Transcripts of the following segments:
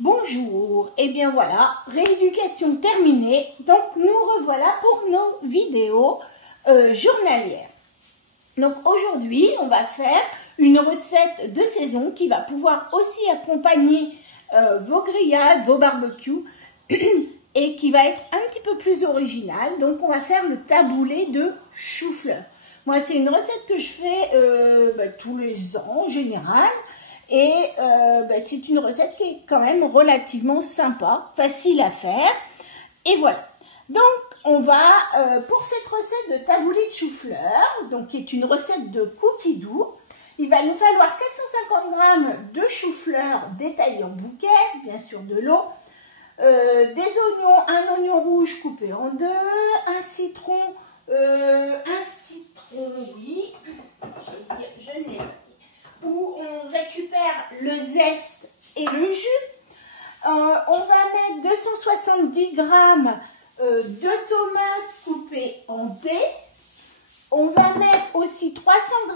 Bonjour, et bien voilà, rééducation terminée, donc nous revoilà pour nos vidéos journalières. Donc aujourd'hui, on va faire une recette de saison qui va pouvoir aussi accompagner vos grillades, vos barbecues et qui va être un petit peu plus originale. Donc on va faire le taboulé de chou-fleur. Moi, c'est une recette que je fais tous les ans en général. Et c'est une recette qui est quand même relativement sympa, facile à faire. Et voilà. Donc, on va, pour cette recette de taboulé de chou-fleur, donc qui est une recette de cookie doux, il va nous falloir 450 g de chou-fleur détaillé en bouquet, bien sûr de l'eau, des oignons, un oignon rouge coupé en deux, un citron, oui, je n'ai pas. Où on récupère le zeste et le jus. On va mettre 270 g de tomates coupées en dés. On va mettre aussi 300 g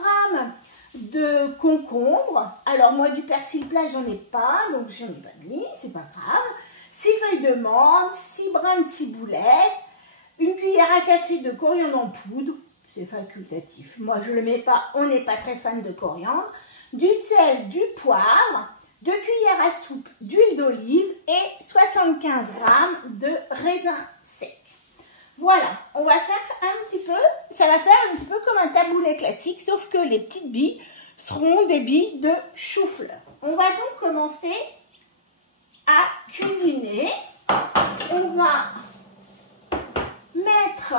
de concombre. Alors moi du persil plat j'en ai pas, donc j'en ai pas mis, c'est pas grave. 6 feuilles de menthe, 6 brins de ciboulette, une cuillère à café de coriandre en poudre. C'est facultatif. Moi je le mets pas, on n'est pas très fan de coriandre. Du sel, du poivre, 2 cuillères à soupe d'huile d'olive et 75 g de raisin sec. Voilà, on va faire un petit peu, ça va faire un petit peu comme un taboulé classique, sauf que les petites billes seront des billes de chou-fleur. On va donc commencer à cuisiner. On va mettre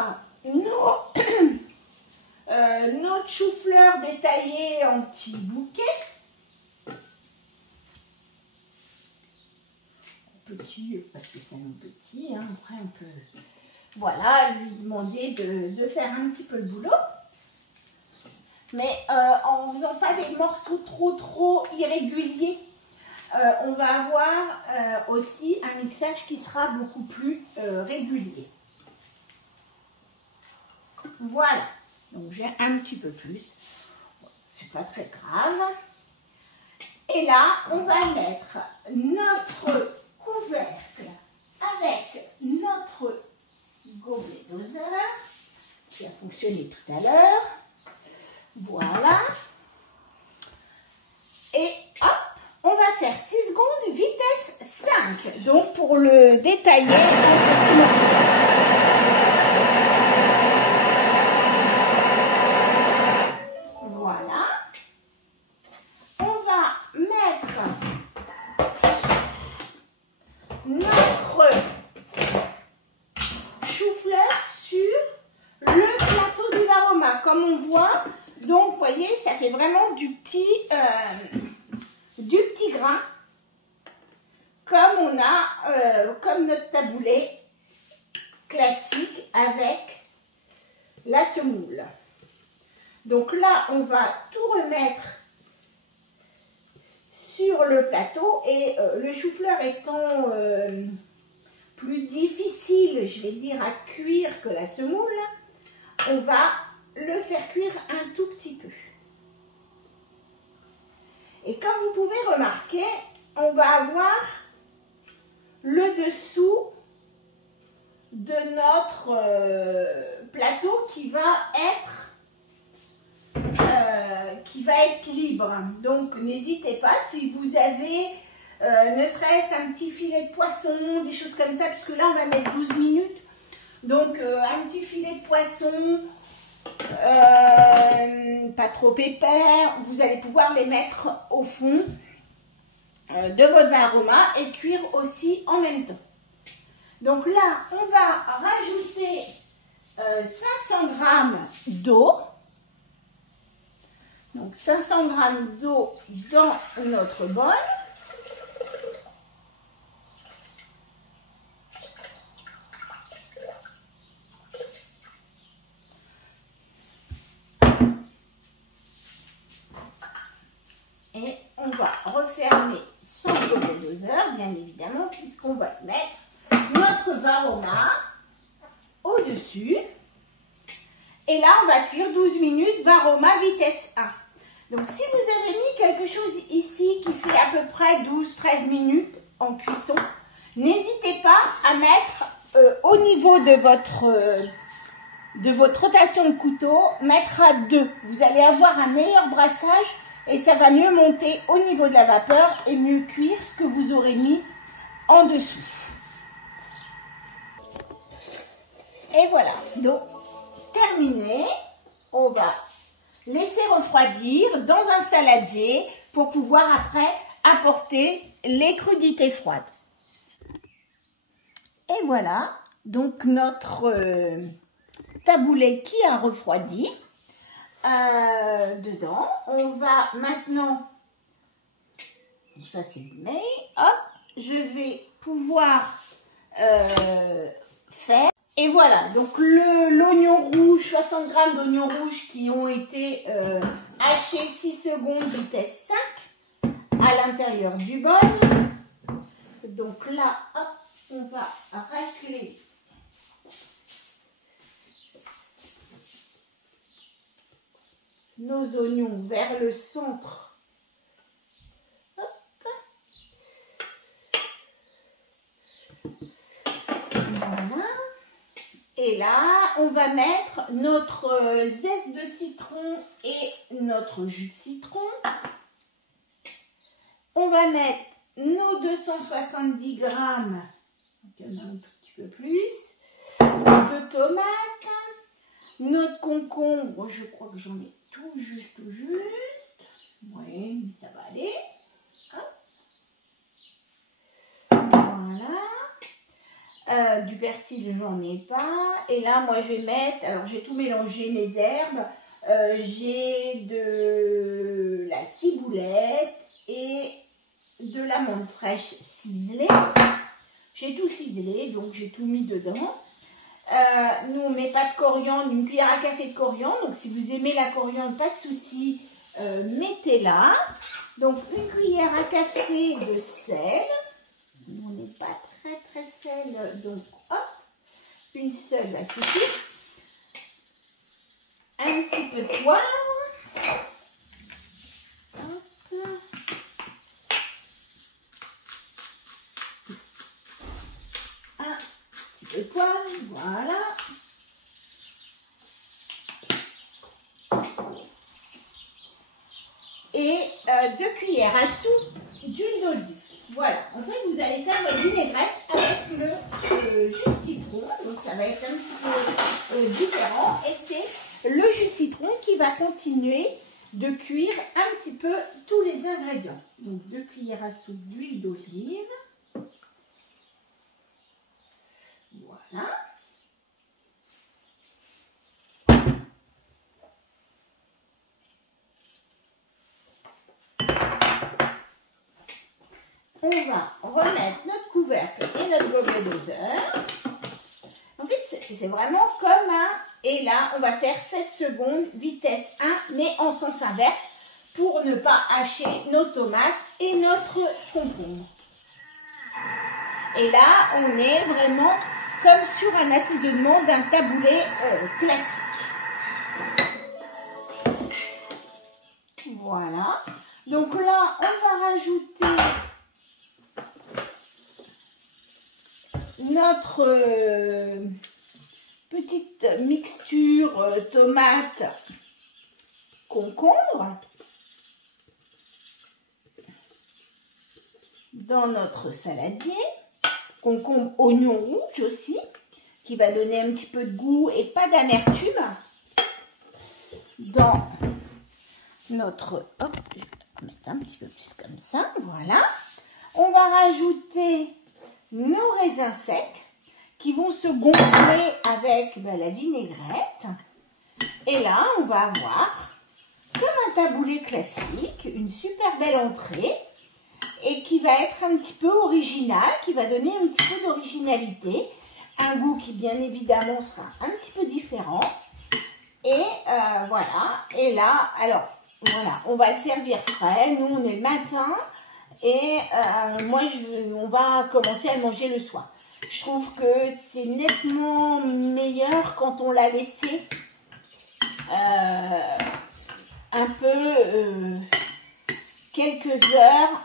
notre chou-fleur détaillé en petits bouquets. Petit, parce que c'est un petit, hein. Après on peut, voilà, lui demander de faire un petit peu le boulot. Mais en faisant pas des morceaux trop irréguliers, on va avoir aussi un mixage qui sera beaucoup plus régulier. Voilà. Donc j'ai un petit peu plus, c'est pas très grave. Et là, on va mettre notre couvercle avec notre gobelet doseur qui a fonctionné tout à l'heure. Voilà. Et hop, on va faire 6 secondes vitesse 5. Donc pour le détailler, notre chou-fleur sur le plateau du Varoma, comme on voit. Donc, vous voyez, ça fait vraiment du petit grain, comme on a, comme notre taboulé classique avec la semoule. Donc là, on va tout remettre sur le plateau et le chou-fleur étant plus difficile, je vais dire, à cuire que la semoule, on va le faire cuire un tout petit peu. Et comme vous pouvez remarquer, on va avoir le dessous de notre plateau qui va être libre. Donc n'hésitez pas, si vous avez ne serait-ce un petit filet de poisson, des choses comme ça, puisque là on va mettre 12 minutes, donc un petit filet de poisson, pas trop épais, vous allez pouvoir les mettre au fond de votre Varoma et cuire aussi en même temps. Donc là on va rajouter 500 g d'eau. Donc 500 g d'eau dans notre bol. Et on va refermer sans gobelet doseur, bien évidemment, puisqu'on va mettre notre Varoma au-dessus. Et là, on va cuire 12 minutes, Varoma vitesse 1. Donc, si vous avez mis quelque chose ici qui fait à peu près 12-13 minutes, en cuisson, n'hésitez pas à mettre au niveau de votre rotation de couteau, mettre à 2. Vous allez avoir un meilleur brassage et ça va mieux monter au niveau de la vapeur et mieux cuire ce que vous aurez mis en dessous. Et voilà, donc terminé. On va laisser refroidir dans un saladier pour pouvoir après apporter les crudités froides. Et voilà, donc notre taboulé qui a refroidi. Dedans, on va maintenant, ça c'est mais hop, je vais pouvoir faire. Et voilà, donc l'oignon rouge, 60 g d'oignons rouges qui ont été hachés 6 secondes, vitesse 5, à l'intérieur du bol. Donc là, hop, on va racler nos oignons vers le centre. Hop. Voilà. Et là, on va mettre notre zeste de citron et notre jus de citron. On va mettre nos 270 g, il y en a un tout petit peu plus, de tomates, notre concombre, je crois que j'en ai tout juste. Oui, mais ça va aller. Voilà. Du persil, j'en ai pas. Et là, moi, je vais mettre, alors j'ai tout mélangé, mes herbes. J'ai de la ciboulette et de l'amande fraîche ciselée. J'ai tout ciselé, donc j'ai tout mis dedans. Nous, on met pas de coriandre, une cuillère à café de coriandre. Donc, si vous aimez la coriandre, pas de souci, mettez-la. Donc, une cuillère à café de sel. On n'est pas très sel, donc hop, une seule va suffire. Un petit peu de poivre. Hop. Un petit peu de poivre, voilà. Et 2 cuillères à soupe d'huile d'olive. Voilà, en fait vous allez faire votre vinaigrette avec le jus de citron, donc ça va être un petit peu différent et c'est le jus de citron qui va continuer de cuire un petit peu tous les ingrédients. Donc 2 cuillères à soupe d'huile d'olive. Voilà. On va remettre notre couvercle et notre gobelet doseur. En fait, c'est vraiment comme un... Et là, on va faire 7 secondes, vitesse 1, mais en sens inverse, pour ne pas hacher nos tomates et notre concombre. Et là, on est vraiment comme sur un assaisonnement d'un taboulé classique. Voilà. Donc là, on va rajouter notre petite mixture tomate concombre dans notre saladier. Concombre oignon rouge aussi, qui va donner un petit peu de goût et pas d'amertume dans notre... Hop, je vais mettre un petit peu plus comme ça, voilà. On va rajouter nos raisins secs qui vont se gonfler avec la vinaigrette. Et là, on va avoir, comme un taboulé classique, une super belle entrée et qui va être un petit peu original, qui va donner un petit peu d'originalité, un goût qui bien évidemment sera un petit peu différent. Et voilà, et là, alors voilà, on va le servir frais, nous on est le matin et moi on va commencer à le manger le soir. Je trouve que c'est nettement meilleur quand on l'a laissé un peu quelques heures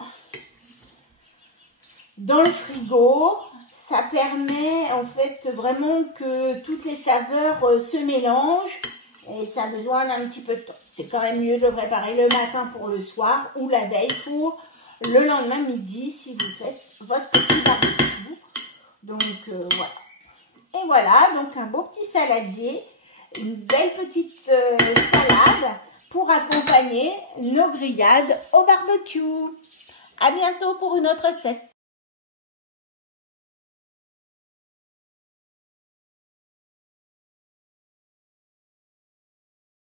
dans le frigo. Ça permet en fait vraiment que toutes les saveurs se mélangent et ça a besoin d'un petit peu de temps. C'est quand même mieux de le préparer le matin pour le soir ou la veille pour le lendemain midi si vous faites votre petit barbecue. Donc voilà. Et voilà, donc un beau petit saladier, une belle petite salade pour accompagner nos grillades au barbecue. À bientôt pour une autre recette.